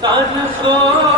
Tanrı sor.